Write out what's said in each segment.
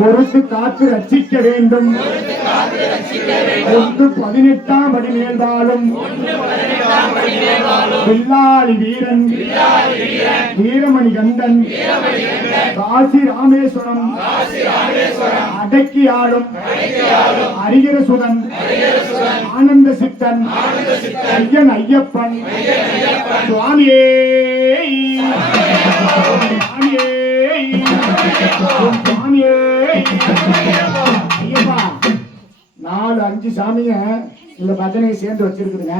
பொறுத்து காத்து ரட்சிக்க வேண்டும். 18ஆம் படி மேல்வாழும் வில்லாளி வீரன் வீரமணி கண்டன் காசி ராமேஸ்வரம் அடக்கி ஆளும் அரிகர சுதன் ஆனந்த சித்தன் ஐயன் ஐயப்பன் சுவாமியே சுவாமியே ஐயப்பா. 4-5 சாமிங்க இந்த பஜனையை சேர்ந்து வச்சிருக்குதுங்க.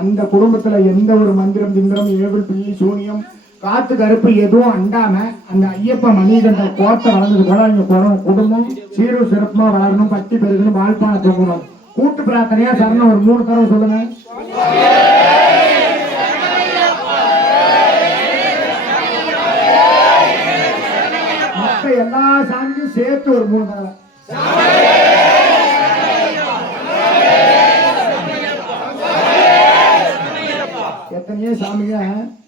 அந்த குடும்பத்துல எந்த ஒரு மந்திரம் திந்திரம் ஏவல் பிள்ளி சூனியம் காத்து கருப்பு எதுவும் அண்டாம அந்த ஐயப்ப மணிகண்ட கோட்டை வளர்ந்தது போல எங்க குடும்பம் சீரும் சிறப்புமா வளரணும், பட்டி பெருகணும், வாழ்ப்பான தூங்கணும். கூட்டு பிரார்த்தனையா சரணம் ஒரு 3 தடவை சொல்லுங்க. மற்ற எல்லா சாமியும் சேர்த்து ஒரு 3 தடவை. எத்தனையோ சாமிங்க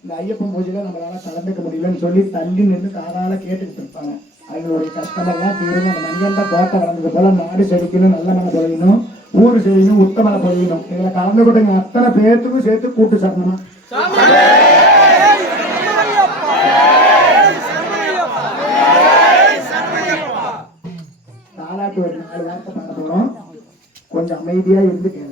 இந்த ஐயப்பன் பூஜையில நம்மளால கலந்துக்க முடியலன்னு சொல்லி தள்ளி நின்று காதால கேட்டுக்கிட்டு இருப்பாங்க. அவங்களுடைய கஷ்டமெல்லாம் தீரும். அந்த மணிகண்ட கோட்டை வளர்ந்தது போல நாடு செழிக்கணும், நல்ல மழை பொழியணும், ஊர் செழிக்கணும், உத்த மழை பொழியணும். இதுல கலந்துக்கிட்டு அத்தனை பேர்த்துக்கும் சேர்த்து கூட்டு சாப்பிடணும். தாலாட்டு ஒரு 4 வார்த்தை பண்ண போறோம். கொஞ்சம் அமைதியா இருந்து கேளுங்க.